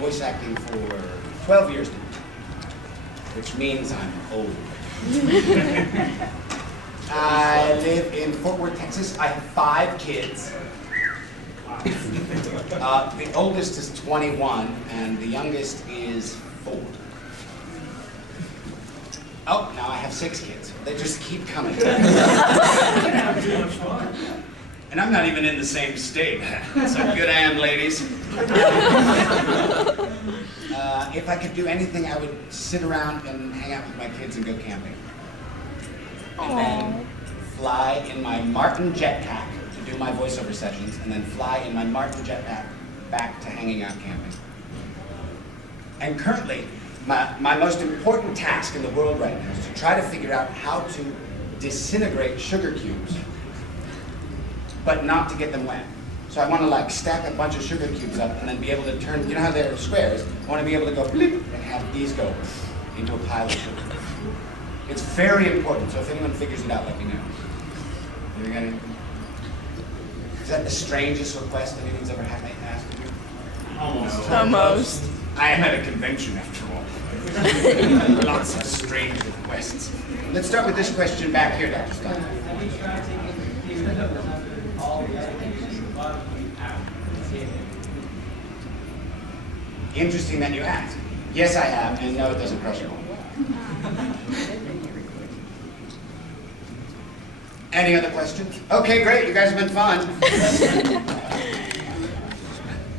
voice acting for 12 years now, which means I'm old. I live in Fort Worth, Texas. I have 5 kids. The oldest is 21, and the youngest is 4. Oh, now I have 6 kids. They just keep coming. And I'm not even in the same state. So good I am, ladies. If I could do anything, I would sit around and hang out with my kids and go camping. And then fly in my Martin jetpack to do my voiceover sessions, and then fly in my Martin jetpack back to hanging out camping. And currently, my most important task in the world right now is to try to figure out how to disintegrate sugar cubes, but not to get them wet. So I want to like stack a bunch of sugar cubes up and then be able to turn, you know how they're squares? I want to be able to go bleep and have these go into a pile of sugar. It's very important, so if anyone figures it out, let me know. You got anything? Is that the strangest request anyone's ever had asked of you? Almost. I am at a convention after all. Lots of strange requests. Let's start with this question back here, Dr. Scott. Interesting that you asked. Yes, I have, and no, it doesn't crush it. Any other questions? Okay, great, you guys have been fun.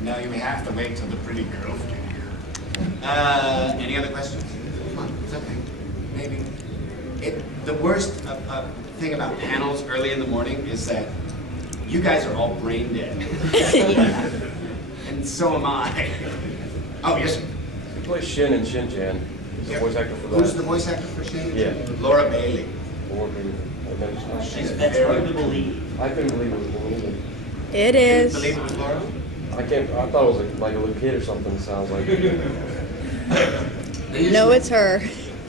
No, you have to wait till the pretty girls get here. Any other questions? Come on, it's okay. Maybe. The worst thing about panels early in the morning is that you guys are all brain dead. And so am I. Oh, yes, sir. You play Shin in Shin-Chan. Who's the voice actor for that? Who's the voice actor for Shin? Yeah. Laura Bailey. That's hard to believe. I couldn't believe it was Bailey. It is. Believe it was Laura? I thought it was like a little kid or something, it sounds like. No, it's her.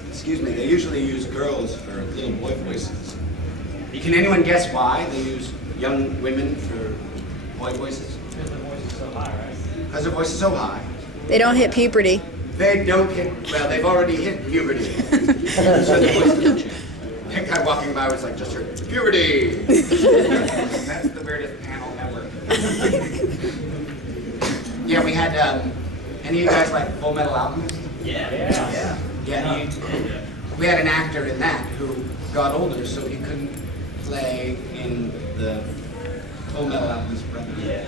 Excuse me, they usually use girls for little boy voices. Can anyone guess why they use young women for boy voices? Because the voice is so high, right? Because their voice is so high. They don't hit puberty. They don't hit, well, they've already hit puberty. So the voice don't change. That guy walking by was like, just heard, puberty! That's the weirdest panel ever. Yeah, we had, any of you guys like Full Metal Alchemist? Yeah. We had an actor in that who got older, so he couldn't play in the Full Metal Alchemist brother. Yeah.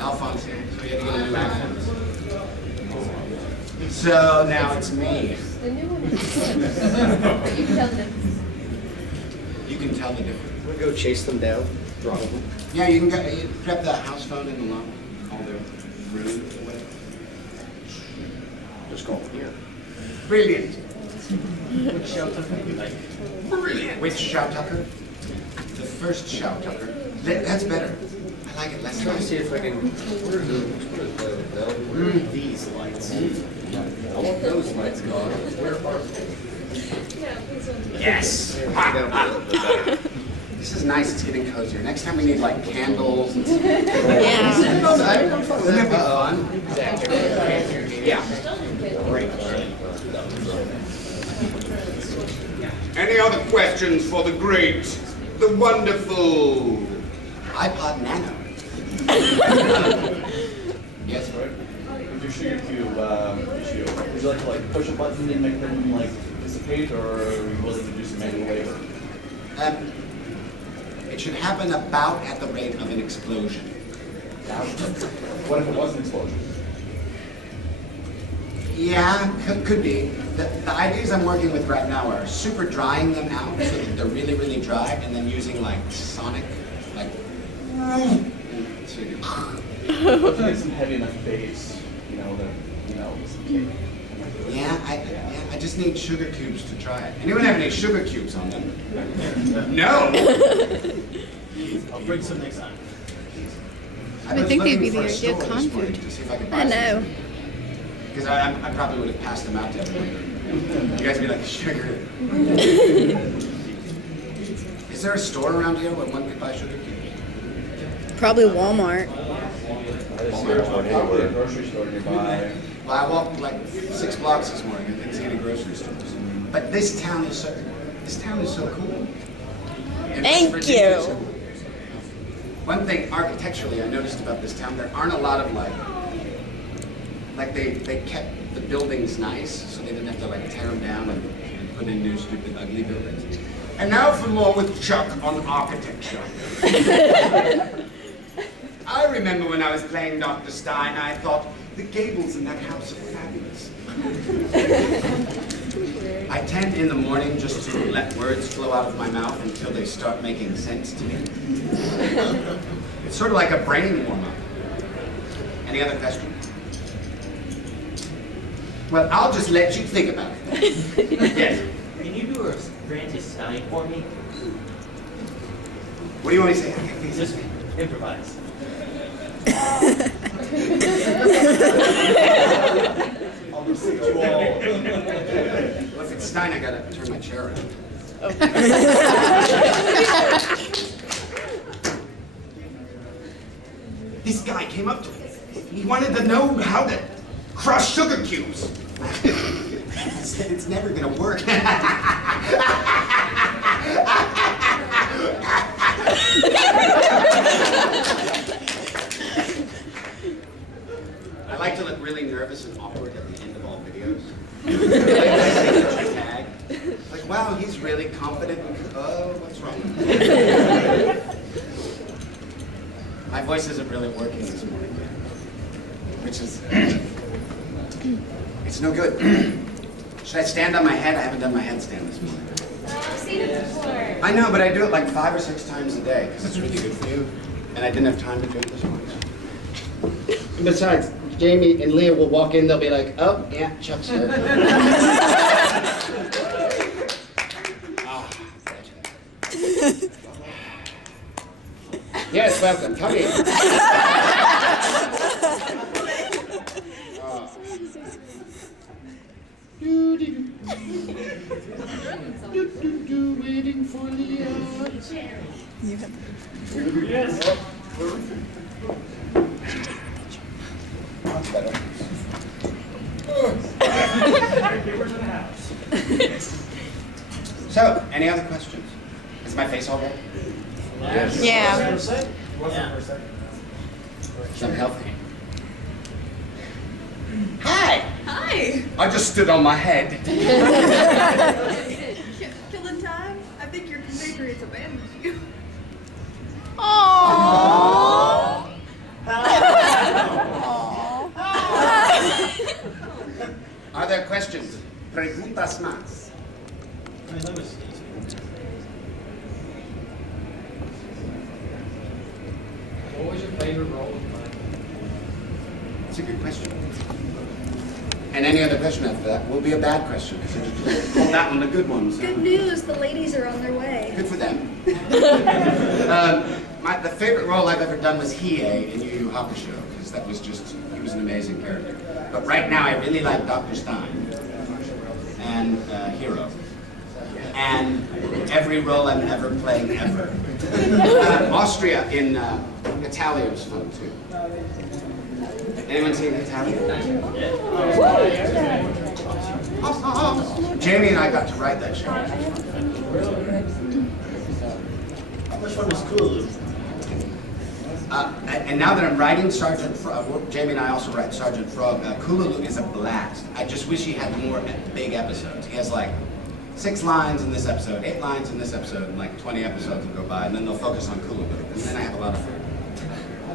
Alphonse, yeah. So we had to get a new Alphonse. So now it's me. The new one is good. You tell them. You can tell the difference. We'll go chase them down, throttle them. Yeah, you can go, you grab the house phone in the lobby, all their room or whatever. Just call them here. Brilliant. Which show took me like? Brilliant. Which Shout Tucker? The first Shout Tucker. That's better. I like it less. I'm trying to see if I can. Where are these lights? I want those lights gone. Where are they? Yes. This is nice. It's getting cozier. Next time we need like candles. And Yeah. Wouldn't it be fun? Yeah. Great. Any other questions for the great, the wonderful iPod Nano? Yes, right? With your sugar cube issue, would you like to push a button and make them dissipate, or are you willing to do some manual labor? It should happen about at the rate of an explosion. What if it was an explosion? Yeah, could be. The ideas I'm working with right now are super drying them out so that they're really, really dry, and then using like sonic, like. What like some heavy enough bass, Yeah, I just need sugar cubes to try it. Anyone have any sugar cubes on them? No. I'll bring some next time. I would think they'd be the ideal con food. I know. Because I probably would have passed them out to everyone. You guys would be like, sugar. Is there a store around here where one could buy sugar cubes? Probably Walmart. didn't see there's one Probably a anywhere. grocery store nearby. Well, I walked like 6 blocks this morning. I didn't see any grocery stores. But this town is so cool. And it's Thank ridiculous. you. One thing architecturally I noticed about this town, there aren't a lot of like they kept the buildings nice, so they didn't have to like tear them down and put in new stupid ugly buildings. And now for more with Chuck on architecture. I remember when I was playing Dr. Stein, I thought the gables in that house are fabulous. I tend in the morning just to let words flow out of my mouth until they start making sense to me. It's sort of like a brain warm-up. Any other questions? Well, I'll just let you think about it. Yes. Can you do a Francis Stein for me? What do you want me to say? Just improvise. On the 6 wall. Well, if it's Stein, I gotta turn my chair around. This guy came up to me. He wanted to know how to crush sugar cubes. I said it's never gonna work. I like to look really nervous and awkward at the end of all videos. Tag. Like, wow, he's really confident. Oh, what's wrong? My voice isn't really working this morning, which is, it's no good. Should I stand on my head? I haven't done my headstand this morning. I've seen it before. I know, but I do it like 5 or 6 times a day because it's really good for you. And I didn't have time to do it this morning. Besides, Jamie and Leah will walk in, they'll be like, oh, yeah, Chuck's here. Yes, welcome. Come in. Waiting for Leah. Yes. That's better. So, any other questions? Is my face all right? Yes. Yeah. I'm healthy. Hi! Hi. I just stood on my head. Killing time? I think your compatriots abandoned you. Aww. Are there questions? Preguntas más. What was your favorite role in mine? That's a good question. And any other question after that will be a bad question. Because you just call that one the good one. So. Good news, the ladies are on their way. Good for them. The favorite role I've ever done was Hiei in Yu Yu Hakusho, because that was just, he was an amazing character. But right now I really like Dr. Stein and Hero. And every role I'm ever playing ever. Austria in Italia was fun too. Anyone seen Italia? Jamie and I got to write that show. Which one was cool? And now that I'm writing Sergeant Frog, Jamie and I also write Sergeant Frog, Kululu is a blast. I just wish he had more big episodes. He has like 6 lines in this episode, 8 lines in this episode, and like 20 episodes will go by, and then they'll focus on Kululu, and then I have a lot of fun.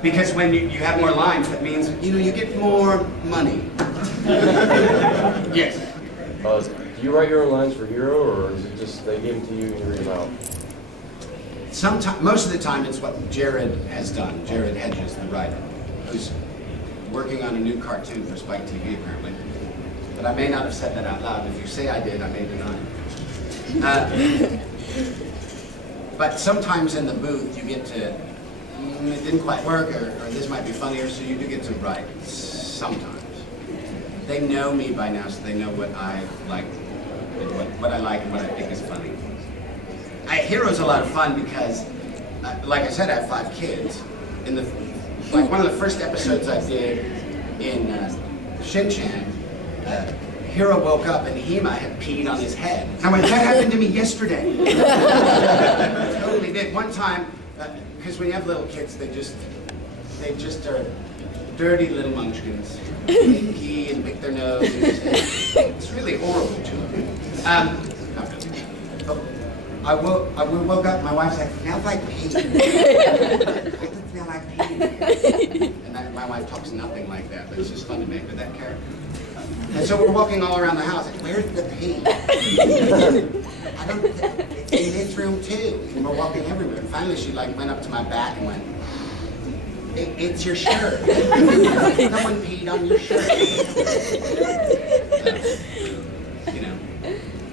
Because when you have more lines, that means, you know, you get more money. Yes. Do you write your own lines for Hero, or is it just they give them to you and you read them out? Most of the time, it's what Jared has done. Jared Hedges, the writer, who's working on a new cartoon for Spike TV, apparently. But I may not have said that out loud. If you say I did, I may deny it. But sometimes in the booth, you get to, it didn't quite work, or this might be funnier, so you do get to write sometimes. They know me by now, so they know what I like, what I like and what I think is funny. Hero's a lot of fun because, like I said, I have 5 kids. In the like one of the first episodes I did in Shin-Chan, Hiro woke up and Hema had peed on his head. I went, that happened to me yesterday. Totally did. One time, because when you have little kids, they just are dirty little munchkins. They pee and pick their nose. It's really horrible to them. I woke up, my wife's like, smells like pee. I can smell like pee. And then my wife talks nothing like that, but it's just fun to make with that character. And so we're walking all around the house, like, where's the pee? It's in this room too. And we're walking everywhere. And finally she like went up to my back and went, it's your shirt. Someone peed on your shirt. You know,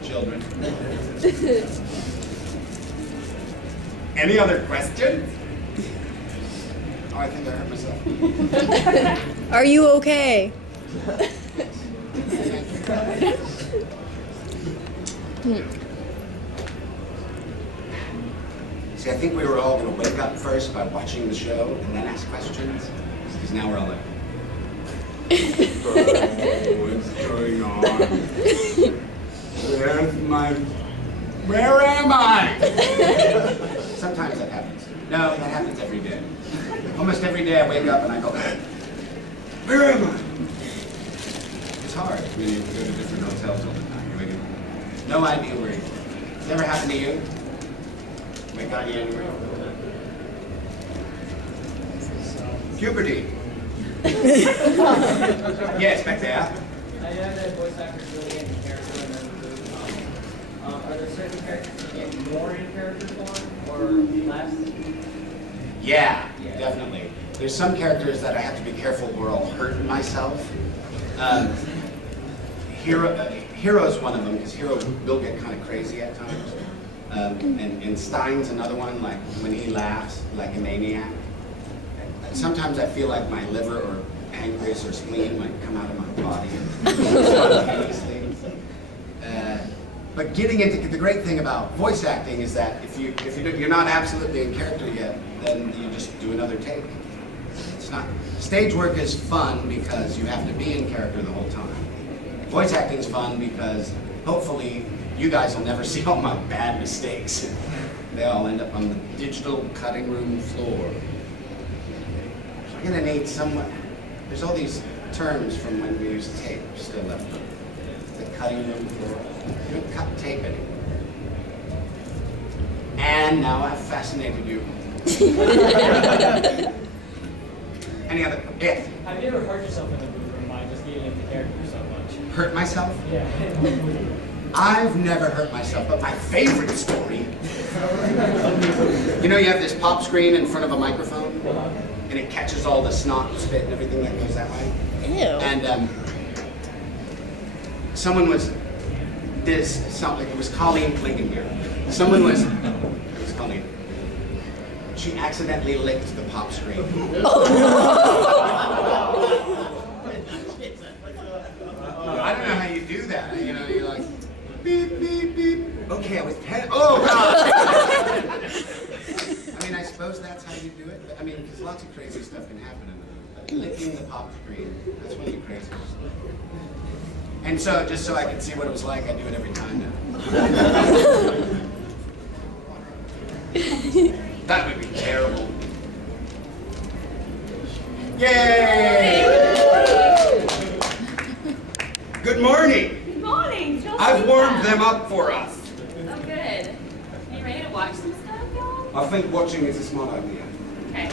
children. Any other questions? Oh, I think I hurt myself. Are you okay? See, I think we were all going to wake up first by watching the show and then ask questions. Because now we're all like, what's going on? Where am I? Sometimes that happens. No, that happens every day. Almost every day I wake up and I go, where am I? It's hard when you go to different hotels all the time. You're waking up, no idea where you are. It's never happened to you? Wake up anywhere. Puberty. Yes, back there. I know that voice actors really get in character and then are there certain characters that get more in character form or less? Yeah, definitely. There's some characters that I have to be careful or I'll hurt myself. Hero's one of them, because Hero will get kind of crazy at times. And Stein's another one, like when he laughs like a maniac. Sometimes I feel like my liver or pancreas or spleen might come out of my body spontaneously. But getting into the great thing about voice acting is that if you're not absolutely in character yet, then you just do another take. It's not stage work is fun because you have to be in character the whole time. Voice acting is fun because hopefully you guys will never see all my bad mistakes. They all end up on the digital cutting room floor. So I'm gonna need someone. There's all these terms from when we used tape still left. The cutting room floor. You don't cut tape anymore. And now I've fascinated you. Any other? Yes. Have you ever hurt yourself in the movie room by just getting into character so much? Hurt myself? Yeah. I've never hurt myself, but my favorite story. You know, you have this pop screen in front of a microphone, and it catches all the snot and spit and everything that goes that way. Ew. And someone was it was Colleen Klingenberg. It was Colleen. She accidentally licked the pop screen. I don't know how you do that. You know, you're like, beep, beep, beep. Okay, I was 10. Oh, God! I mean, I suppose that's how you do it. But, I mean, because lots of crazy stuff can happen in the licking the pop screen. That's one of the craziest. And so, just so I could see what it was like, I do it every time now. That would be terrible. Yay! Good morning. Good morning. I've warmed them up for us. Oh, good. You ready to watch some stuff, y'all? I think watching is a smart idea. Okay.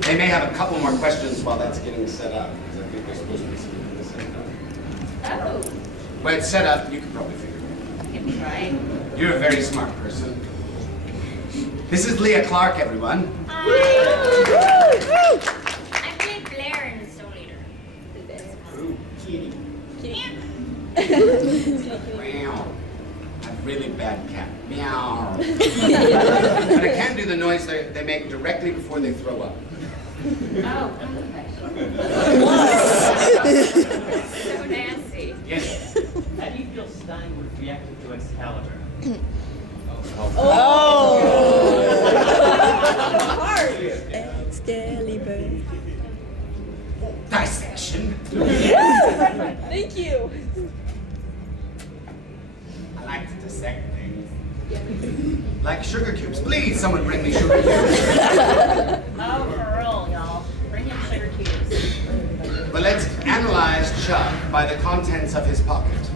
They may have a couple more questions while that's getting set up, because I think they're supposed to be speaking this same time. Oh. When it's set up, you can probably figure it out. Get me right. You're a very smart person. This is Leah Clark, everyone. I'm Big Blair in the Soul Eater. Meow. A really bad cat. Meow. But I can do the noise they make directly before they throw up. Oh, so nasty. Yes. How do you feel Stein would react to Excalibur? Excalibur. Thank you. I like to dissect things. Like sugar cubes. Please, someone bring me sugar cubes. Oh, for real, y'all. Bring in sugar cubes. But let's analyze Chuck by the contents of his pocket.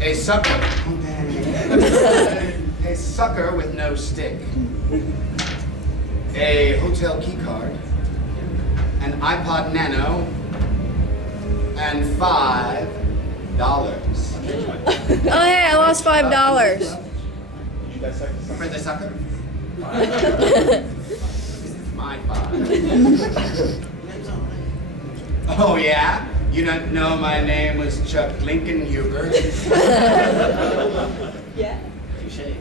A sucker. A sucker with no stick. A hotel key card. An iPod Nano. And $5. Oh, hey, I lost $5. Did you dissect the For the sucker? My $5. Oh yeah? You don't know my name was Chuck Lincoln Huber? Yeah. Touché.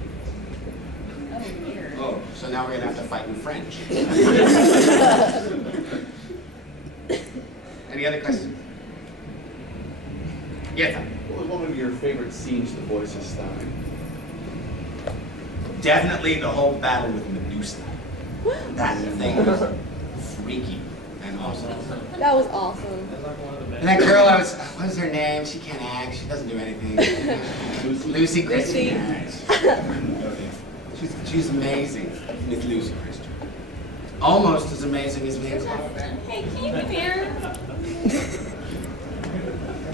Oh, weird. Oh, so now we're gonna have to fight in French. Any other questions? Yes, sir. What was one of your favorite scenes to voice as Stein? Definitely the whole battle with Medusa. That thing was freaky and awesome. That was awesome. And that girl, what is her name? She can't act. She doesn't do anything. Lucy Christian. She's amazing. Miss Lucy Christian. Almost as amazing as me. Hey, can you come here?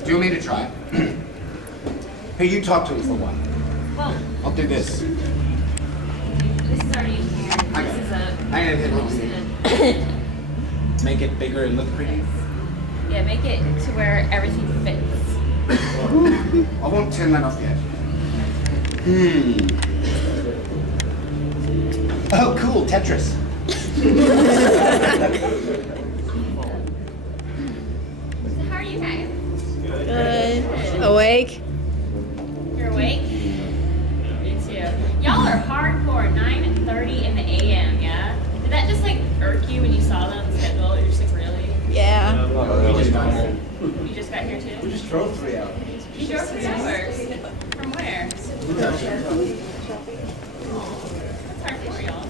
Do you want me to try? Hey, you talk to him for one. Well, I'll do this. this is already in here. I This is a. I gotta hit one. Make it bigger and look pretty. Yeah, make it to where everything fits. I won't turn that off yet. Oh, cool, Tetris. So how are you guys? Good. Awake? You're awake? Me too. Y'all are hardcore, 9:30 in the a.m., yeah? Did that just like irk you when you saw that on the schedule? You're just like, really? Yeah. You just got here too? We just drove 3 hours. You drove 3 hours? From where? That's hard for y'all.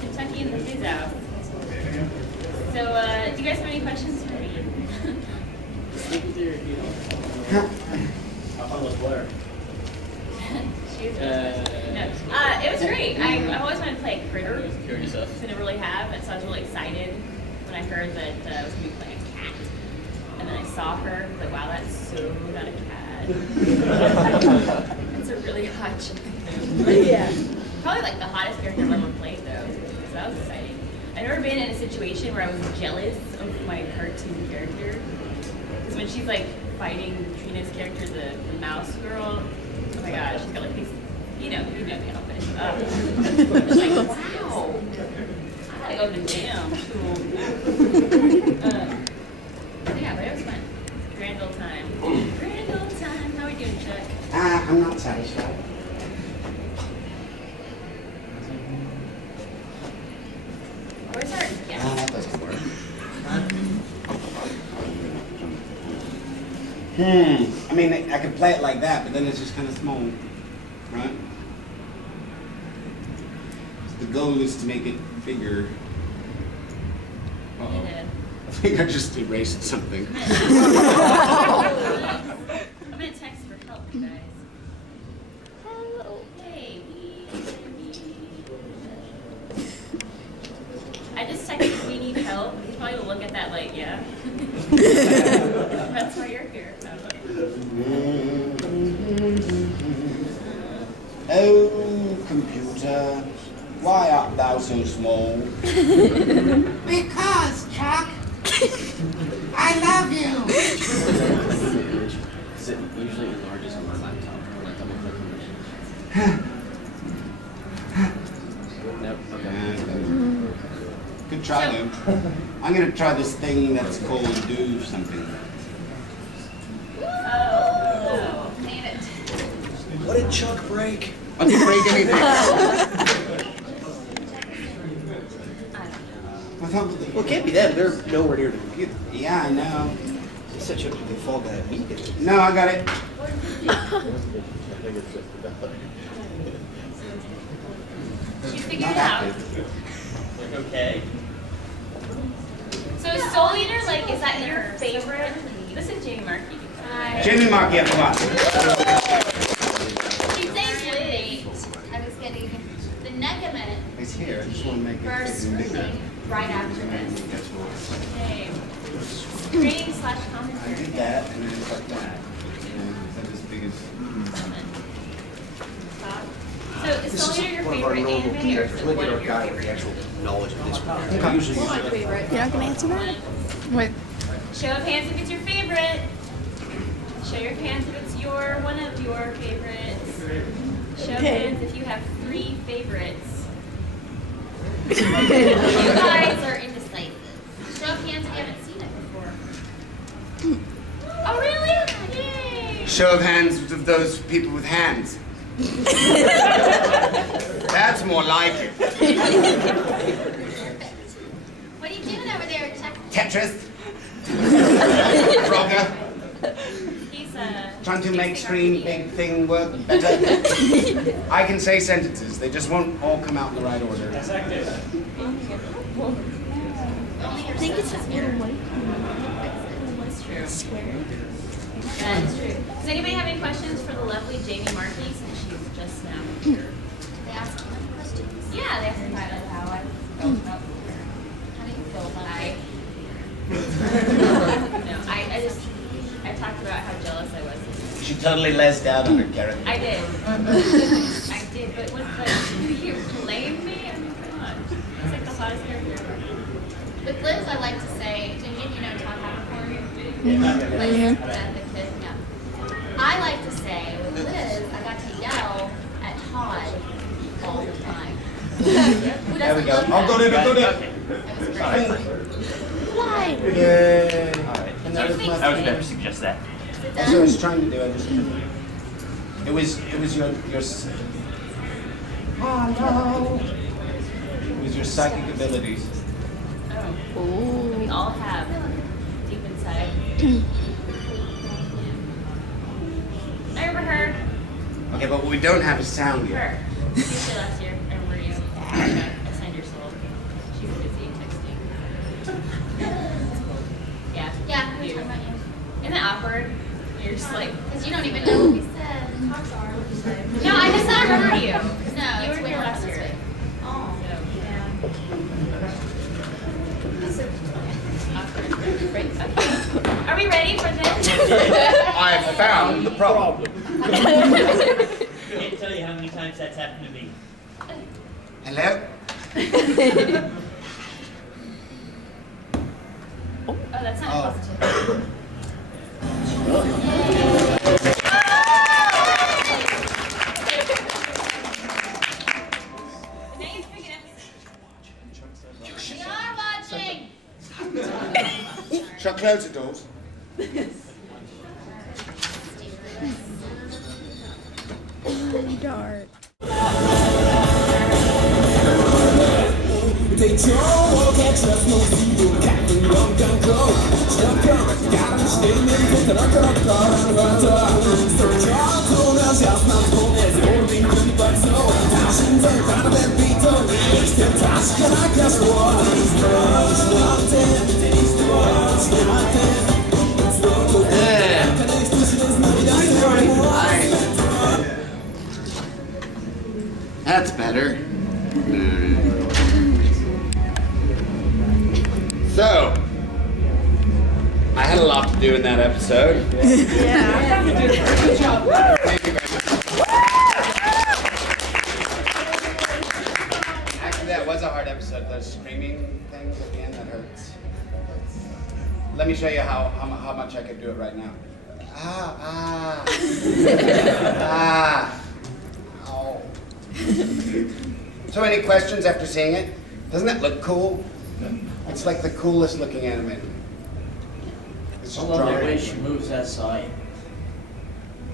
Kentucky and the fizz out. So, do you guys have any questions for me? How fun was Blair? She was no. It was great. I've always wanted to play a critter. Curious stuff. I never really have, and so I was really excited when I heard that I was going to be playing a cat. And then I saw her, I was like, wow, that's so not a cat. It's a really hot chicken. Yeah. Probably like the hottest character I've ever played, though. So that was exciting. I've never been in a situation where I was jealous of my cartoon character. Because when she's like fighting Trina's character, the mouse girl, oh my gosh, she's got like these, you know the outfit. It's like, wow, I gotta go to the gym. Yeah, but it was fun. Grand old time. Grand old time. How are we doing, Chuck? I'm not satisfied. Where's our yeah? That doesn't work. I mean, I could play it like that, but then it's just kind of small, right? The goal is to make it bigger. Uh-oh. Yeah. I think I just erased something. I'm gonna text for help, you guys. Hello. Hey. I just texted we need help. He's probably gonna look at that like, yeah. That's why you're here. Oh, computer, why art thou so small? Because, Chuck, I love you. Is it usually enlarges on my laptop or like double click on it? Nope. Okay. Good try, though. I'm gonna try this thing that's called do something. Oh, made it. What did Chuck break? I didn't break anything. I thought, Well, it can't be them. They're nowhere near the computer. yeah, I know. They said Chuck would fall guy immediately. No, I got it. I think it's just about. She figured Not it out. active. Like, okay. So is Soul Eater, like, is that your favorite? This is Jamie Markey. Jamie Markey, everyone. She's late. I was getting the negament It's here. I just want to make for it screening right after this. Okay. Screening / I commentary. did that, and then it's like that. That's as big as. So is Soul Eater your favorite anime, or is it one of your favorites? Knowledge of this one. Okay. Usually You're not gonna answer that? Wait. Show of hands if it's your favorite. Show your hands if it's one of your favorites. Show of hands if you have 3 favorites. You guys are indecisive. Show of hands if you haven't seen it before. Oh really? Yay! Show of hands of those people with hands. That's more like it. What are you doing over there, Chuck? Tetris. Frogger. He's Trying to make screen big thing work better. I can say sentences. They just won't all come out in the right order. That's I think it's that little white true. square. That is true. Does anybody have any questions for the lovely Jamie Markey, since she's just now here? They asked you questions. Yeah, they asked me about how I felt about her. How do you feel about it? No, I talked about how jealous I was. She totally lesed out on her character. I did. I did, but was like, you blame me? I mean, come on. It's like the hottest character ever. With Liz, I like to say, and you know Todd Havercorn? Like, the kid, yeah. I like to say, with Liz, I got to yell at Todd all the time. Who There we doesn't go. love I'll go that? there, go there. It was great. Why? Yay. Alright. And that was my I would never suggest that. Sit That's what I was down. trying to do. I just couldn't. It was your. Oh no. It was your psychic abilities. Oh. We all have deep inside. I remember her. Okay, but what we don't have is sound yet. Her. You said last year. I remember you. I signed your soul. She's busy texting. Yeah. Yeah, we were talking about you. Isn't that awkward? You're just like, Because you don't even know what we said. Talk our what we said. no, I just not remember you. No, You it's were way here less last this year. way. Oh. So, yeah. Awkward. Right, okay. Are we ready for this? I found the problem. Can't tell you how many times that's happened to me. Hello? Oh, that's not Oh. positive. We are watching. Shall I close the doors? Dark. They don't catch us, no zero, Captain Long Gun Go. Jump on, got a statement, put the rock on the so John told us, just not home as holding good but so. Passions are kind of that beat on the step task, and I guess what is drugs, nothing, these drugs, nothing. It's not okay. The next question is not That's better. So, I had a lot to do in that episode. Yeah. Thank you very much. Actually, that was a hard episode. Those screaming things at the end, that hurts. Let me show you how much I could do it right now. Ah. Oh. So any questions after seeing it? Doesn't it look cool? It's like the coolest looking anime. It's I love the way drawing. she moves that side.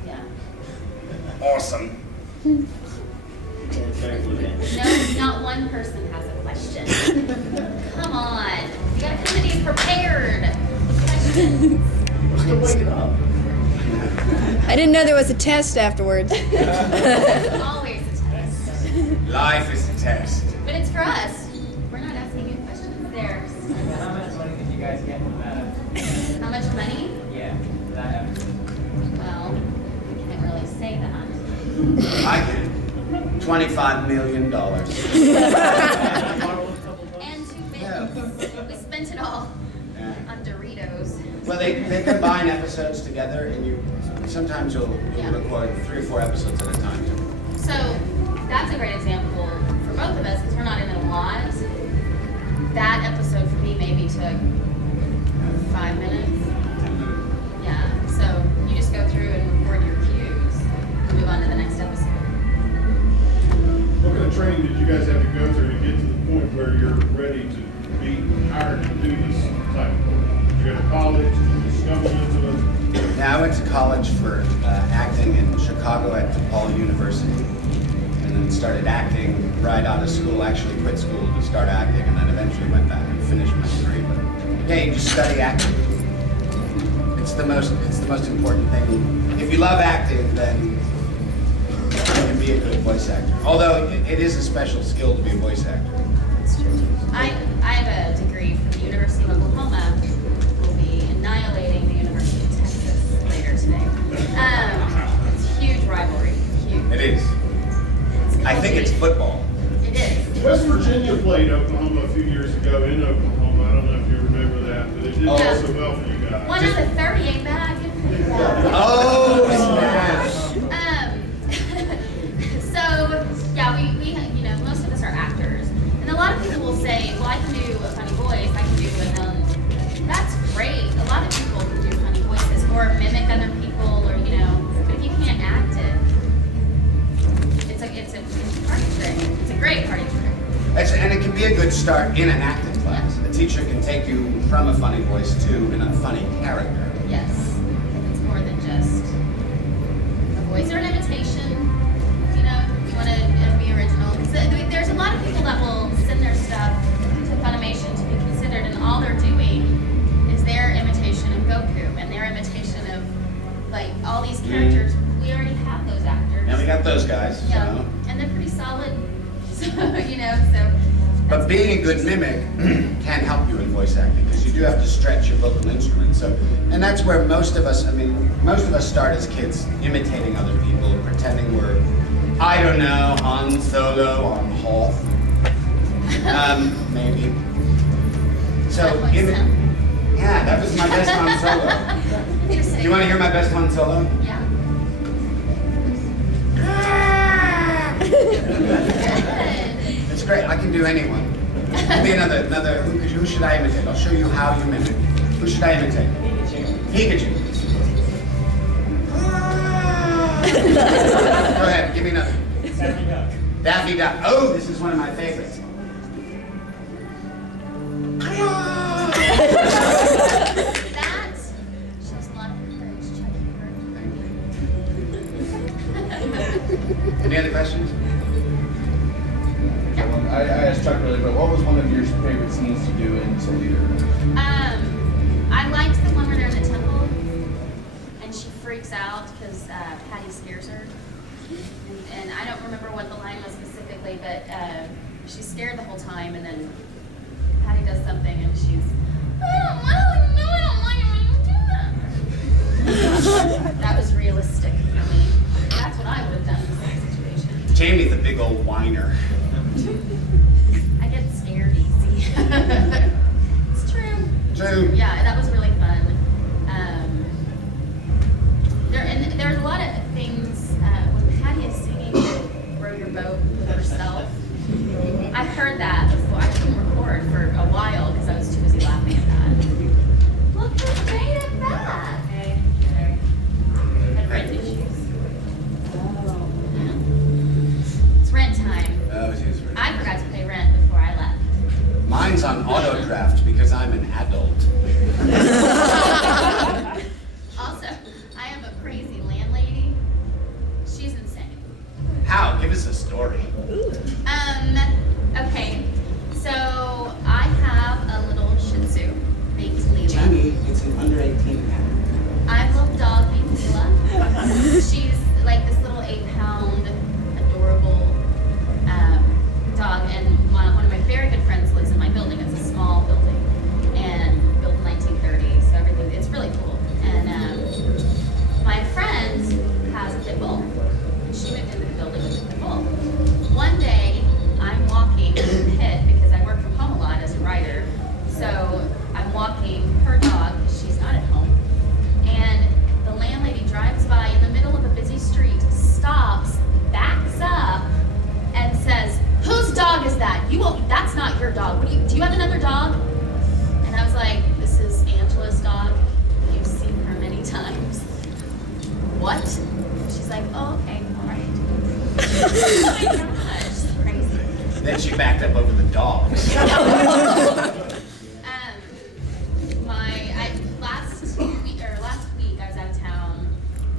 Yeah. Awesome. No, not one person has a question. Come on. You gotta come to these prepared. Questions. I didn't know there was a test afterwards. It's always a test. Life is a test. But it's for us. We're not asking you questions. Theirs. I'm asking if you $25 million. And 2 minutes. We spent it all on Doritos. Well, they combine episodes together, and sometimes you'll record 3 or 4 episodes at a time. So that's a great example for both of us because we're not in it a lot. That episode for me maybe took 5 minutes. 10 minutes. Yeah. So you just go through and record your cues and move on to the next episode. What kind of training did you guys have to go through to get to the point where you're ready to be hired to do this type of work? Did you go to college? Did you stumble into it? Yeah, I went to college for acting in Chicago at DePaul University, and then started acting right out of school. Actually quit school to start acting, and then eventually went back and finished my degree. But yeah, you just study acting. It's the most important thing. If you love acting, then you can be a good voice actor. Although it is a special skill to be a voice actor. That's true. I have a degree from the University of Oklahoma. We'll be annihilating the University of Texas later today. It's a huge rivalry. Huge. It is. I think it's football. It is. West Virginia played Oklahoma a few years ago in Oklahoma. I don't know if you remember that, but it did also well for you guys. One of the 30 ain't bad. Oh, smash! So yeah, we most of us are actors, and a lot of people will say, well, I can do a funny voice, I can do it. That's great. A lot of people can do funny voices or mimic other people, or but if you can't act it, it's a party trick. It's a great party trick. And it can be a good start in an acting class. A teacher can take you from a funny voice to a funny character. Yes, it's more than just a voice or an imitation. You want to be original. So there's a lot of people that will send their stuff to Funimation to be considered, and all they're doing is their imitation of Goku and their imitation of all these characters. We already have those actors. Yeah, we got those guys. Yeah, So. and they're pretty solid. So But being a good mimic can help you in voice acting because you do have to stretch your vocal instrument. And that's where most of us start as kids imitating other people, pretending we're, I don't know, Han Solo on Hoth. Maybe. So, yeah, that was my best Han Solo. Do you want to hear my best Han Solo? Yeah. It's great. I can do anyone. Give me another. Who should I imitate? I'll show you how you mimic. Who should I imitate? Pikachu. Go ahead. Give me another. Daffy Duck. Daffy Duck. Oh, this is one of my favorites. That shows a lot of courage, Chuck. Any other questions? I asked Chuck earlier, but what was one of your favorite scenes to do in Soul Eater? I liked the one where they're in the temple and she freaks out because Patty scares her. And I don't remember what the line was specifically, but she's scared the whole time, and then Patty does something and she's, I don't do that. That was realistic for me. That's what I would have done in the same situation. Jamie's a big old whiner. I get scared easy. It's true. True. Yeah, that was really fun. There's a lot of things when Patty is singing "Row Your Boat" with herself. I've heard that before. I couldn't record for a while because I was too busy laughing at that. Look who's great at that. Hey. Had rent issues. Oh. It's rent time. Oh, geez. I forgot to pay rent before I left. Mine's on auto draft because I'm an adult. Then she backed up over the dogs. Last week I was out of town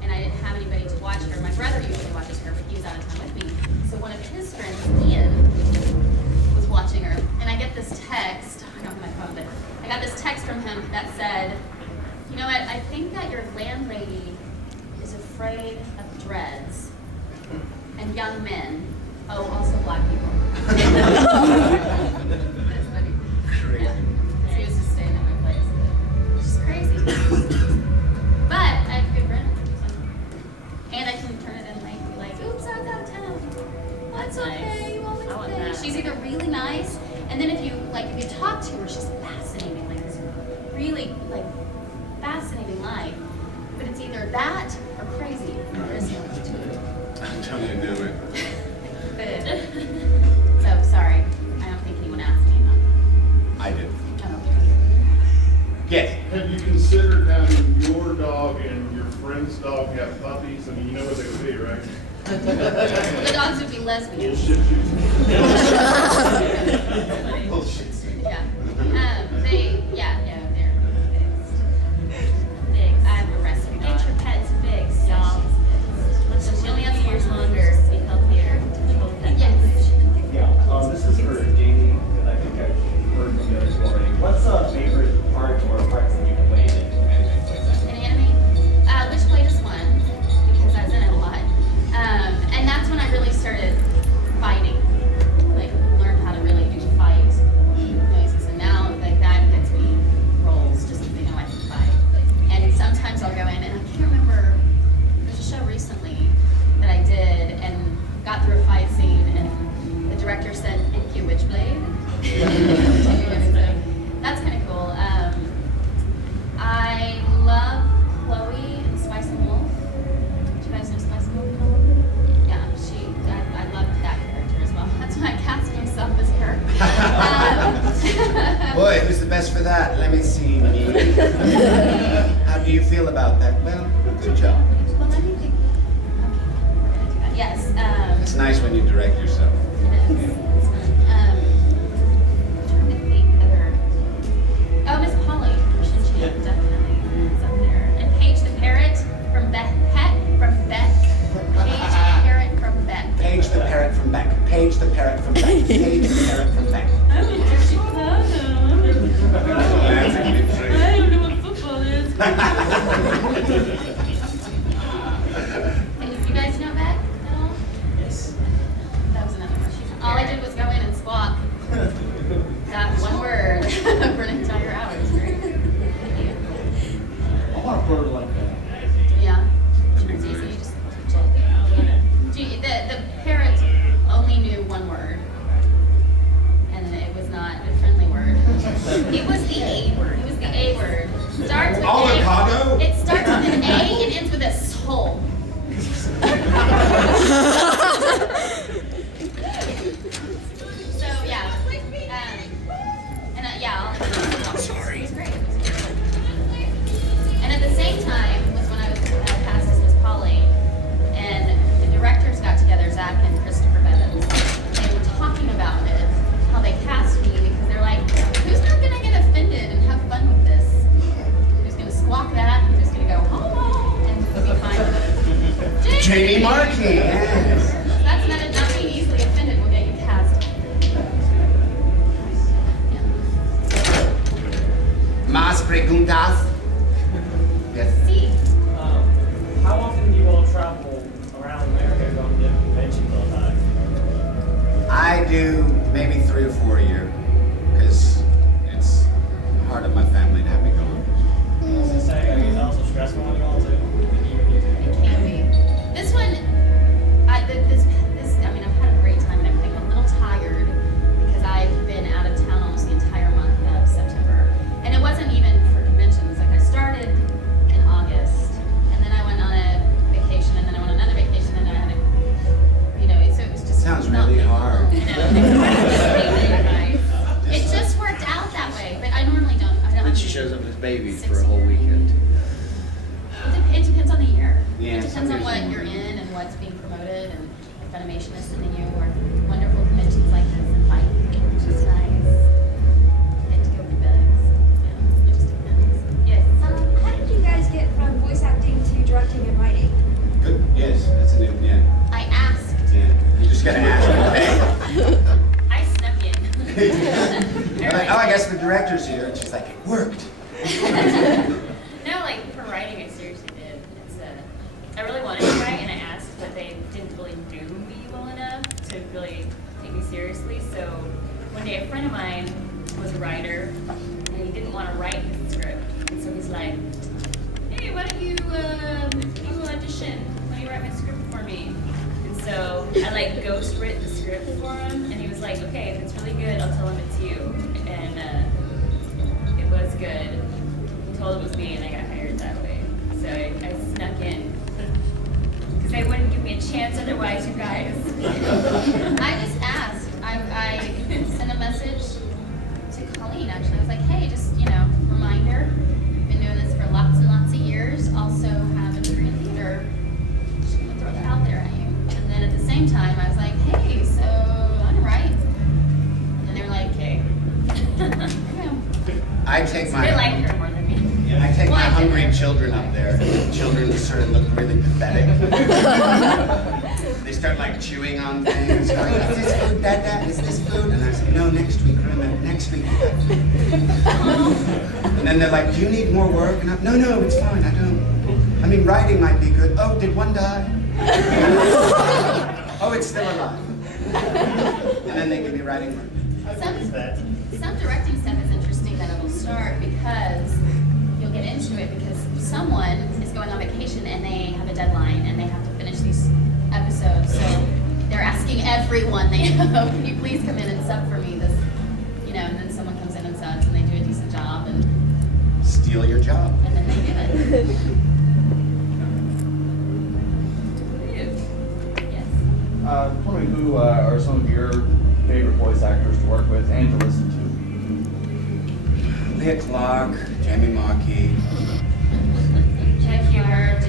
and I didn't have anybody to watch her. My brother usually watches her, but he was out of town with me. So one of his friends, Ian, was watching her, and I get this text. I don't have my phone, but I got this text from him that said, "You know what? I think that your landlady is afraid of dreads and young men. Oh, also black people." That's funny. Crazy. Yeah. So he was just staying at my place. Which is crazy. But I have good rent. So. And I can turn it in late and be like, oops, I'm out of town. That's okay, you always pay. She's either really nice, and then if you talk to her, she's fascinating, like this really fascinating life. But it's either that or crazy. There's no to it. Tell me to do it. So sorry, I don't think anyone asked me enough. I did. Oh. Yes. Have you considered having your dog and your friend's dog have puppies? I mean, you know what they would be, right? The dogs would be lesbians. Bullshit. Yeah. They're fixed. I have a recipe. Get your pets fixed, y'all. So she only has 2 years longer to be healthier. Yes. Yeah, this is for Jamie, and I think I've heard from the others already. What's a favorite part or parts that you played in anime like that? An anime? Which latest one? Because I was in it a lot. And that's when I really started fighting. Like, learned how to really do fight noises. And now, like, that gets me rolls just because they know I can fight. And sometimes I'll go in, and I can't remember, there's a show recently that I did and got through a fight scene, and the director said, "Thank you, Witchblade." That's kind of cool. I love Chloe and Spice and Wolf. Do you guys know Spice and Wolf at all? Yeah, I love that character as well. That's why I cast myself as her. Boy, who's the best for that? Let me see. Me. How do you feel about that? Well, good job. Well, let me think. Okay, we're gonna do that. Yes. It's nice when you direct yourself. It is. It's fun. I'm trying to think other. Oh, Miss Polly from Shin-Chan, definitely is up there. And Paige the Parrot from Beck. Paige the Parrot from Beck. Paige the parrot from Beck. Paige the parrot from Beck. Paige the parrot from Beck. I'm in Chicago. I don't know what football is. You guys know Beck at all? Yes. That was another one. All I did was go in and squawk. That one word for an entire hour. It was great. I want a bird like that. Yeah. It's easy. You just teach it. The parrot only knew one word. And it was not a friendly word. It was the A word. It was the A word. Starts with Avocado? It starts with an A and ends with a soul. So yeah, sorry. It was great. And at the same time was when I was cast as Miss Polly, and the directors got together, Zach and Christopher Bevins. They were talking about it, how they cast me, because they're like, who's not gonna get offended and have fun with this? Who's gonna squawk that? Who's gonna go, oh, and be fine with it? Jamie Markey. Yes. That's not being easily offended will get you cast. Más preguntas? Yes. See. How often do you all travel around America going to different conventions all the time? I do maybe 3 or 4 a year, because it's hard on my family to have me going. I was gonna say, are you also stressful when you all too? It can be. This one, I've had a great time and everything. I'm a little tired because I've been out of town almost the entire month of September. And it wasn't even for conventions. Like, I started in August, and then I went on a vacation, and then I went on another vacation, and then I had so it was just Sounds really hard. I know. It's hard to stay to really take me seriously. So one day a friend of mine was a writer, and he didn't want to write his script. And so he's like, hey, why don't you audition? Why don't you write my script for me? And so I like ghost writ the script for him, and he was like, okay, if it's really good, I'll tell him it's you. And it was good. He told it was me, and I got hired that way. So I snuck in. Because they wouldn't give me a chance otherwise, you guys. I just asked. I sent a message to Colleen, actually. I was like, hey, just, reminder, been doing this for lots and lots of years. Also have a degree in theater. Just gonna throw that out there at you. And then at the same time, I was like, hey, so I'm right. And they were like, okay. I take my... They like her more than me. I take my hungry children up there, and the children sort of look really pathetic. They start like chewing on things, going, is this food, Dad? Is this food? And I say, no, next week, remember, next week. And then they're like, do you need more work? And I'm, no, it's fine, I don't. I mean, writing might be good. Oh, did one die? Oh, it's still alive. And then they give me writing work. Some directing stuff is interesting that it'll start because you'll get into it because someone is going on vacation and they have a deadline and they have to finish these episodes. So they're asking everyone they know, can you please come in and sub for me this, and then someone comes in and subs and they do a decent job and steal your job. And then they get it. Yes. Tell me who are some of your favorite voice actors to work with and to listen to? Leah Clark, Jamie Markey. Check humor.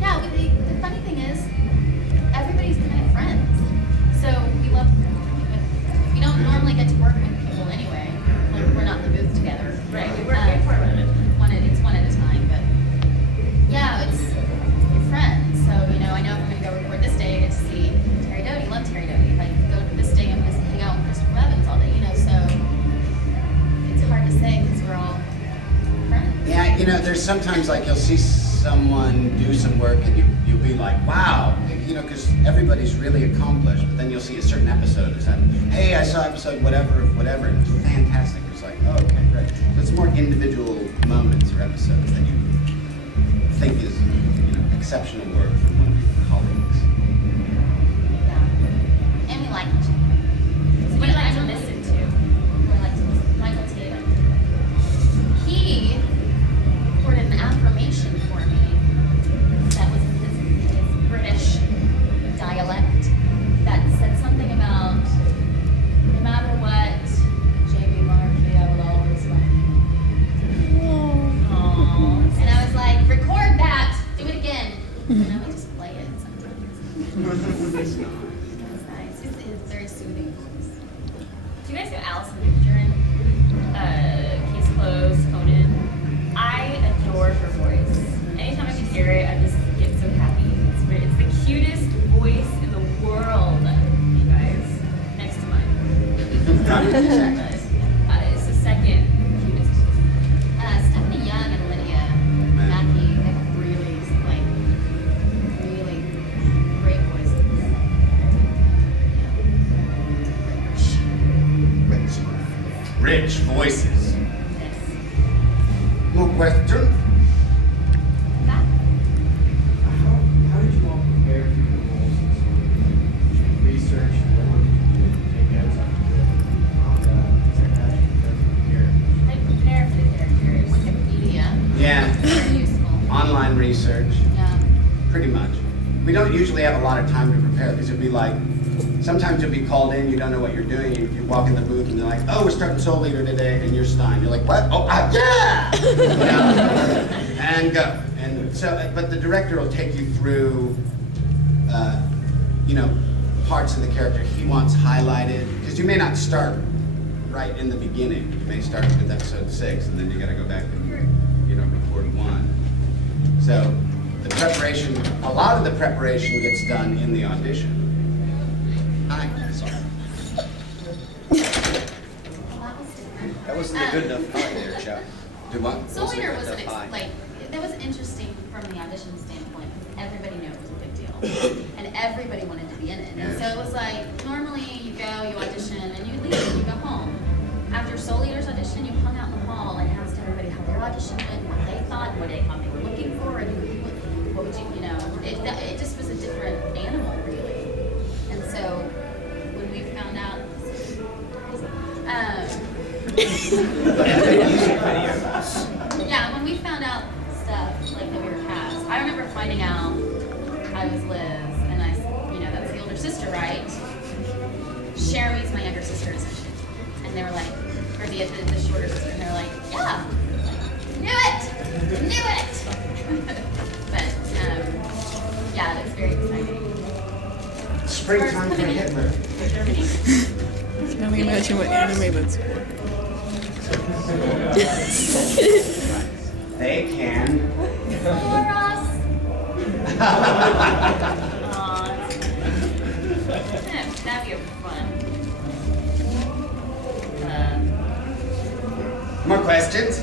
Yeah, the funny thing is, everybody's kind of friends. So we don't normally get to work with people anyway. Like, we're not in the booth together. Right, we work it's one at a time, but yeah, it's your friends. So, I know if I'm going to go record this day, I get to see Terry Doty. Love Terry Doty. If I go to this day, I'm going to hang out with Christopher Evans all day, so it's hard to say because we're all friends. Yeah, there's sometimes like you'll see someone do some work and you'll be like, wow, because everybody's really accomplished, but then you'll see a certain episode or something. Hey, I saw episode whatever, and it's fantastic. It's like, oh, okay, great. So it's more individual moments or episodes that you think is, exceptional work from one of your colleagues. Yeah. And we like each other. We like to listen to. We like to listen. Michael Tatum. He recorded an affirmation for me that was in his British dialect that said something about no matter what, Jamie Markey, I will always love you. Aww. And I was like, record that! Do it again. And then we just play it sometimes. It's nice. It's very soothing voice. Do you guys know Alison Victorin? Case Closed, Conan. I adore her voice. Anytime I can hear it, I just get so happy. It's the cutest voice in the world, you guys. Next to mine. It's the second cutest. Stephanie Young and Lydia Mackey have really great voices. Rich voices. More question? How did you all prepare for your roles? Research, take notes on the I prepare for the characters. Wikipedia. Yeah. Very useful. Online research. Yeah. Pretty much. We don't usually have a lot of time to prepare because it'd be like, sometimes you'll be called in, you don't know what you're doing, you walk in the booth and they're like, oh, we're starting Soul Leader today, and you're Stein. You're like, what? Oh, yeah! And go. And so, but the director will take you through, parts of the character he wants highlighted, because you may not start right in the beginning. You may start with episode 6, and then you gotta go back and, record 1. So, the preparation, a lot of the preparation gets done in the audition. Hi, sorry. That wasn't a good enough pie there, Chuck. Do what? Soul Leader was Wasn't an enough pie. that was interesting from the audition standpoint, because everybody knew it was a big deal. And everybody wanted to be in it. And so it was like, normally you go, you audition, and you leave, and you go home. After Soul Eater's audition, you hung out in the hall and asked everybody how their audition went, what they thought, what they thought they were looking for, and what would you, you know, it just was a different animal, really. And so when we found out, yeah, when we found out stuff like that we were cast, I remember finding out I was Liz, and I, you know, that's the older sister, right? Sherry's my younger sister, and they were like, or the shorter sister, and they were like, yeah, knew it, but yeah, that's very exciting. Springtime for Hitler. Germany. Can you imagine what anime that's for? They can. For us. That'd be fun. More questions?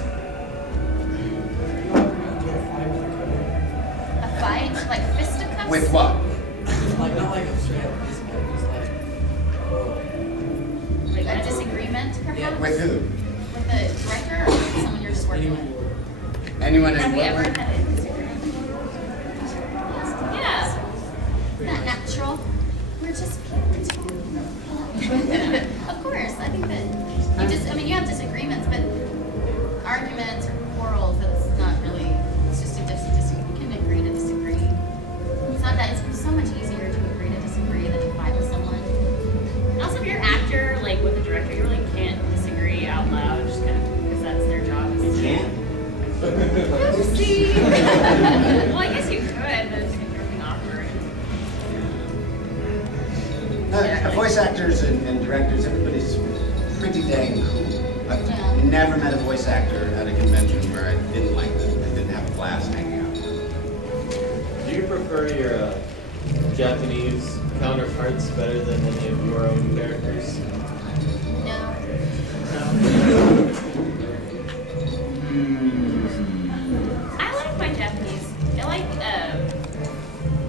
A fight? Like fisticuffs? With what? Like, not like a straight up fist fight, just like, Like a disagreement, perhaps? With who? With the director or with someone you're just working with? Anyone in Have we what ever way? had a disagreement? Yeah. Not natural. We're just people too. Of course, I think that you have disagreements, but arguments or quarrels, that's not really, it's just a disagree. You can agree to disagree. It's not that, it's so much easier to agree to disagree than to fight with someone. And also, if you're an actor, like with a director, you really can't disagree out loud, just kind of because that's their job. You can't? See? Well, I guess you could, but it's everything awkward. Voice actors and directors, everybody's pretty dang cool. I've Yeah. never met a voice actor at a convention where I didn't like them. I didn't have a blast hanging out. Do you prefer your Japanese counterparts better than any of your own characters? No. I like my Japanese. I like,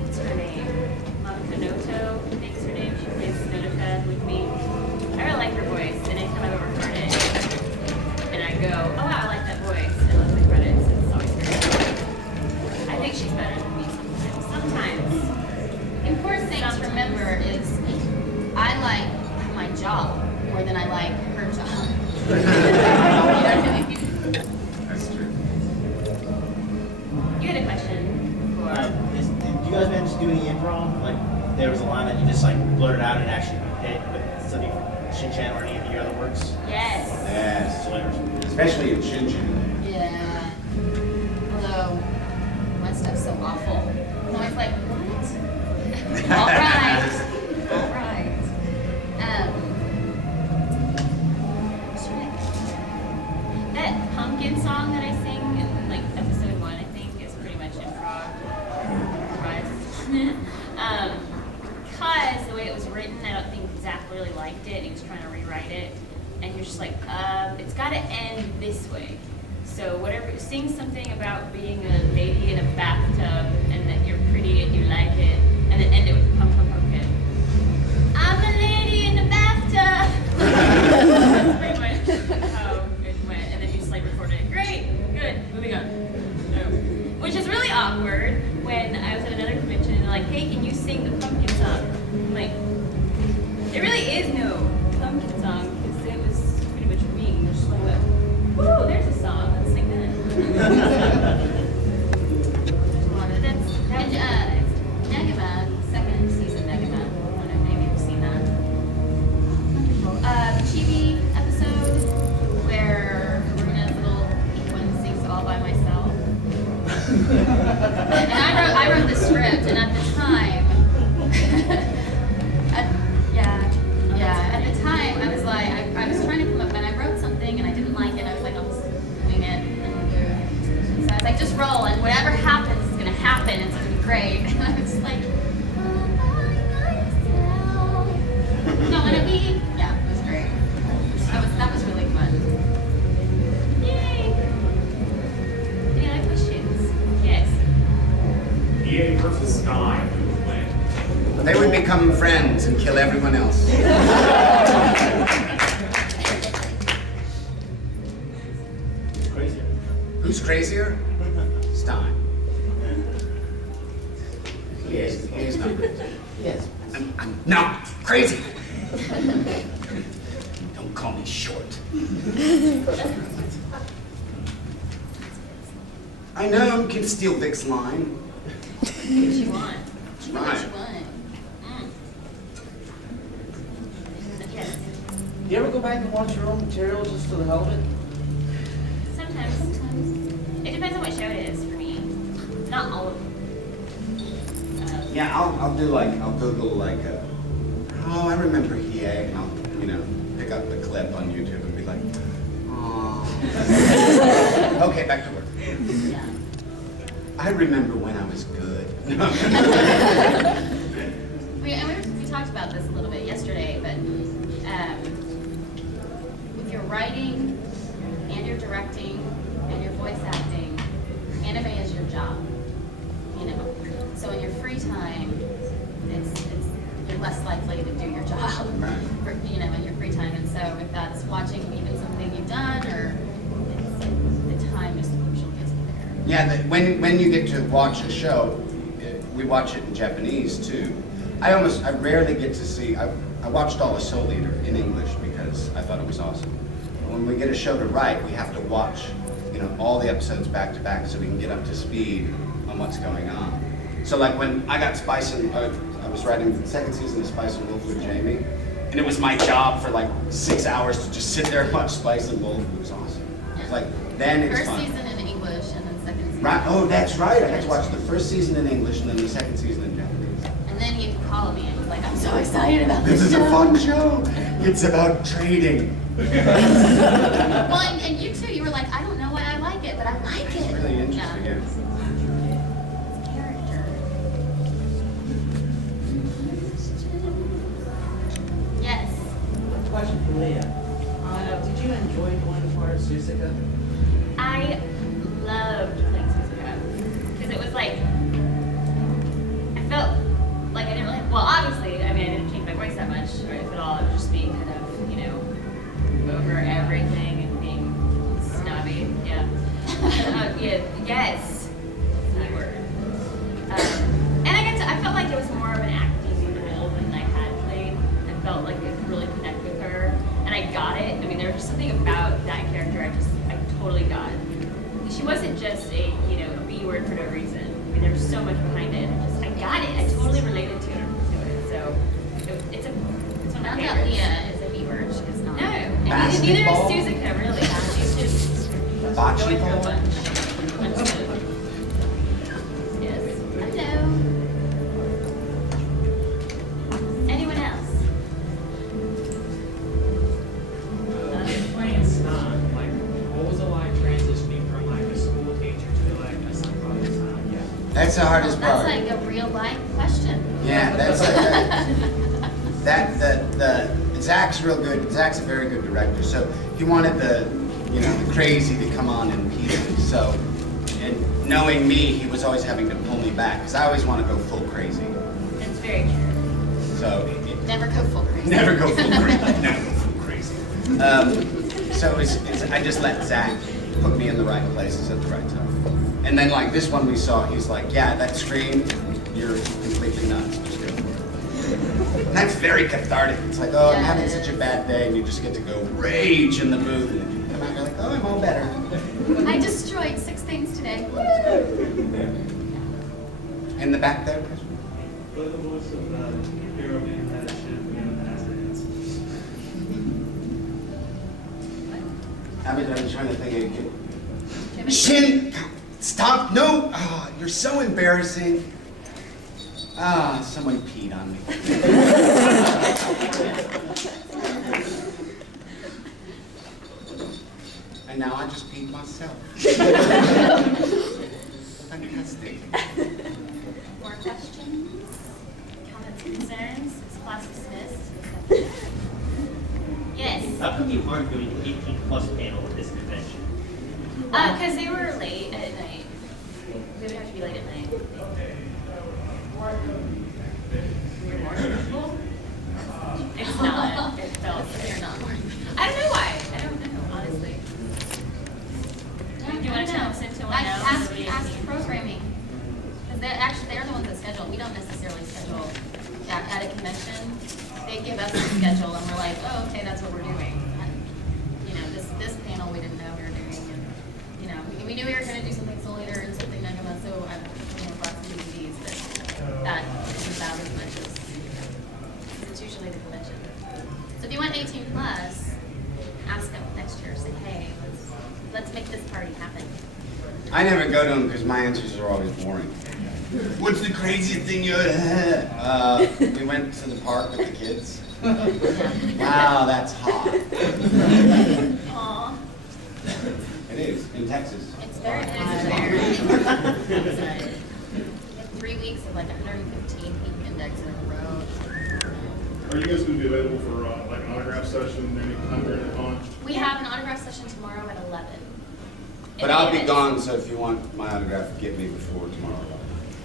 what's her name? Kanoto, I think is her name. She plays Nodoka with me. I really like her voice, and anytime I've ever heard it, and I go, oh wow, I like that voice, and look at the credits, it's always great. I think she's better than me sometimes. The important thing to remember is I like my job more than I like her job. You know what I mean? That's true. You had a question for... Did you guys manage to do any improv? Like, there was a line that you just like blurted out and actually hit with something from Shin-Chan or any of your other works? Yes. Yes. Hilarious. Especially in Shin-Chan. Yeah. Although my stuff's so awful. I'm always like, what? All right. All right. That pumpkin song that I sing in like episode 1, I think, is pretty much improv. Because the way it was written, I don't think Zach really liked it. He was trying to rewrite it, and you're just like, it's got to end this way. So whatever, sing something about being a lady in a bathtub, and that you're pretty and you like it, and then end it with pumpkin. I'm a lady in the bathtub. That's pretty much how it went, and then you just like recorded it. Great, good, moving on. Which is really awkward when I was at another convention and they're like, hey, can you sing the pumpkin song? I'm like, there really is no pumpkin song because it was pretty much me. They're just like, woo, there's a song, let's sing that. Negama, second season Negama. I don't know, maybe you've seen that. Chibi episode where Haruna's little pink one sings all by myself. And I wrote the script, and at the time, at the time, I was like, I was trying to come up, and I wrote something, and I didn't like it. I was like, I'll just wing it. And so I was like, just roll, and whatever happens is gonna happen. It's gonna be great. And I was like, don't wanna be. Yeah, it was great. That was really fun. Yay! Any other questions? Jay versus Stein, who would win? They would become friends and kill everyone else. Crazier. Who's crazier? Stein. He is not crazy. Yes. I'm not crazy. Don't call me short. I know you can steal Vic's line. What you want? That's You know right. what you want. Yes. Do you ever go back and watch your own material just for the hell of it? Sometimes. It depends on what show it is for me. Not all of them. Yeah, I'll Google like, oh, I remember he, and I'll, pick up the clip on YouTube and be like, oh. Okay, back to work. Yeah. I remember when I was good. We talked about this a little bit yesterday, but if you're writing and you're directing and you're voice acting, anime is your job. So in your free time, you're less likely to do your job. Right. In your free time, and so if that's watching even something you've done, or the time just usually isn't there. Yeah, when you get to watch a show, we watch it in Japanese too. I rarely get to see, I watched all of Soul Eater in English because I thought it was awesome. When we get a show to write, we have to watch, all the episodes back to back so we can get up to speed on what's going on. So like when I got Spice and, I was writing the second season of Spice and Wolf with Jamie, and it was my job for like 6 hours to just sit there and watch Spice and Wolf. It was awesome. It's like, then it's First fun. season in English and then second season. Right, oh, that's right. I had to watch the first season in English and then the second season in Japanese. And then you call me and was like, I'm so excited about This this is show. a fun show. It's about trading. Well, and you too, you were like, I don't know why I like it, but I like it. It's really interesting, yeah. It's character. Yes. Question for Leah. Did you enjoy doing part of Tsubasacon? I loved playing Tsubasacon because it was like I felt like I didn't really. Well, obviously, I didn't change my voice that much, or if at all. It was just being kind of, over everything and being snobby. Yeah. Yes. That word. And I felt like it was more of an acting role than I had played. I felt like it really connect with her, and I got it. There was just something about that character I totally got. She wasn't just a B word for no reason. There was so much behind it. I got it. I totally related to it. So it's one of my Not that favorites. Leah is a B word, she is not. No, and neither is Suzuka, really. She's just Bocce going through a ball? bunch of yes. Hello. Anyone else? Playing Snon, what was it like transitioning from a school teacher to a psychologist? That's the hardest That's part. like a real life question. Yeah, that's Zach's real good. Zach's a very good director. So he wanted the crazy to come on in pieces. So, and knowing me, he was always having to pull me back because I always want to go full crazy. That's very true. So Never go full crazy. never go full crazy. Never go full crazy. So I just let Zach put me in the right places at the right time. And then like this one we saw, he's like, yeah, that scream, you're completely nuts. Just go for it. And that's very cathartic. It's like, oh, I'm having such a bad day, and you just get to go rage in the booth, and then you come out, you're like, oh, I'm all better. I destroyed 6 things today. In the back there. Play the voice of hero being that ship and I'm trying to think of Shin, stop! No, oh, you're so embarrassing. Ah, someone peed on me. And now I just peed myself. Fantastic. More questions? Comments, concerns? Is class dismissed? Yes. How come you aren't doing the 18+ panel at this convention? Because they were late at night. They would have to be late at night. You're morning people? It's not. It felt they're not morning. I don't know why. I don't know, honestly. Do you want to tell them to Ask programming. Because they're the ones that schedule. We don't necessarily schedule at a convention. They give us a schedule and we're like, oh, okay, that's what we're doing. And, you know, this panel we didn't know we were doing. And, you know, we knew we were going to do something Soul Eater and something Negama, so I brought some DVDs, but that is about as much as it's usually the convention. So if you want 18 plus, ask them next year. Say, hey, let's make this party happen. I never go to them because my answers are always boring. What's the craziest thing you ever had? We went to the park with the kids. Wow, that's hot. Aww. It is, in Texas. It's very hot. It's 3 weeks of like 115 heat index in a row. Are you guys going to be available for like an autograph session anytime during the con? We have an autograph session tomorrow at 11. But I'll be gone, so if you want my autograph, get me before tomorrow.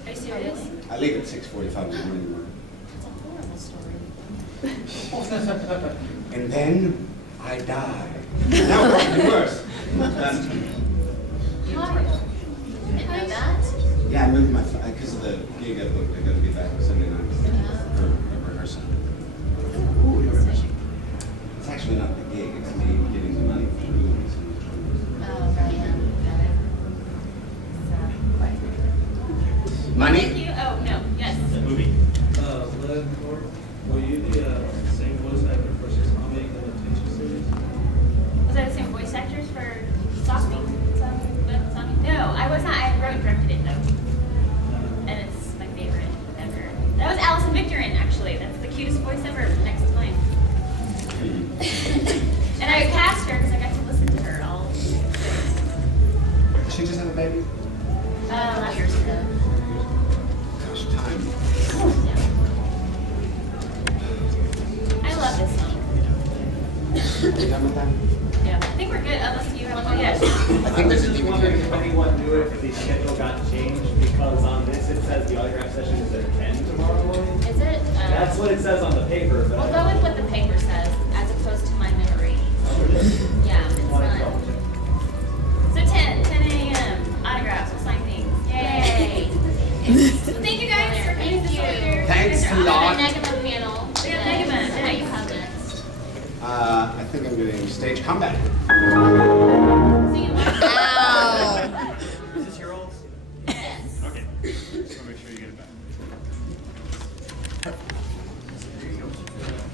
Are you serious? I leave at 6:45 in the morning. It's a horrible story. And then I die. Now it's worse. Horrible. Didn't know that? Yeah, I moved my because of the gig I booked. I got to be back Sunday night for a rehearsal. It's actually not the gig. It's me getting the money for the movies. Oh, right, yeah. Got it. Money? Thank you. Oh, no. Yes. Movie. Liv, will you be same voice actor for Tsubasacon in the TV series? Was I the same voice actors for Sasmi? No, I was not. I wrote and directed it, though. And it's my favorite ever. That was Allison Victorin, actually. That's the cutest voice ever, next to mine. And I cast her because I got to listen to her all. Did she just have a baby? Last year's ago. Gosh, time. I love this song. You done with that? Yeah. I think we're good, unless you have one. Yes. I think there's a just DVD. wondering if anyone knew if the schedule got changed, because on this it says the autograph session is at 10 tomorrow morning. Is it? That's what it says on the paper, but We'll go with what the paper says, as opposed to my memory. Yeah, it's fun. So 10 a.m. Autographs. We'll sign things. Yay. Well, thank you guys for being here. Thanks a We lot. have a Negama panel. We have Negama. What you have next? I think I'm doing stage combat. See you tomorrow. Ow. is this your old? Yes. Okay.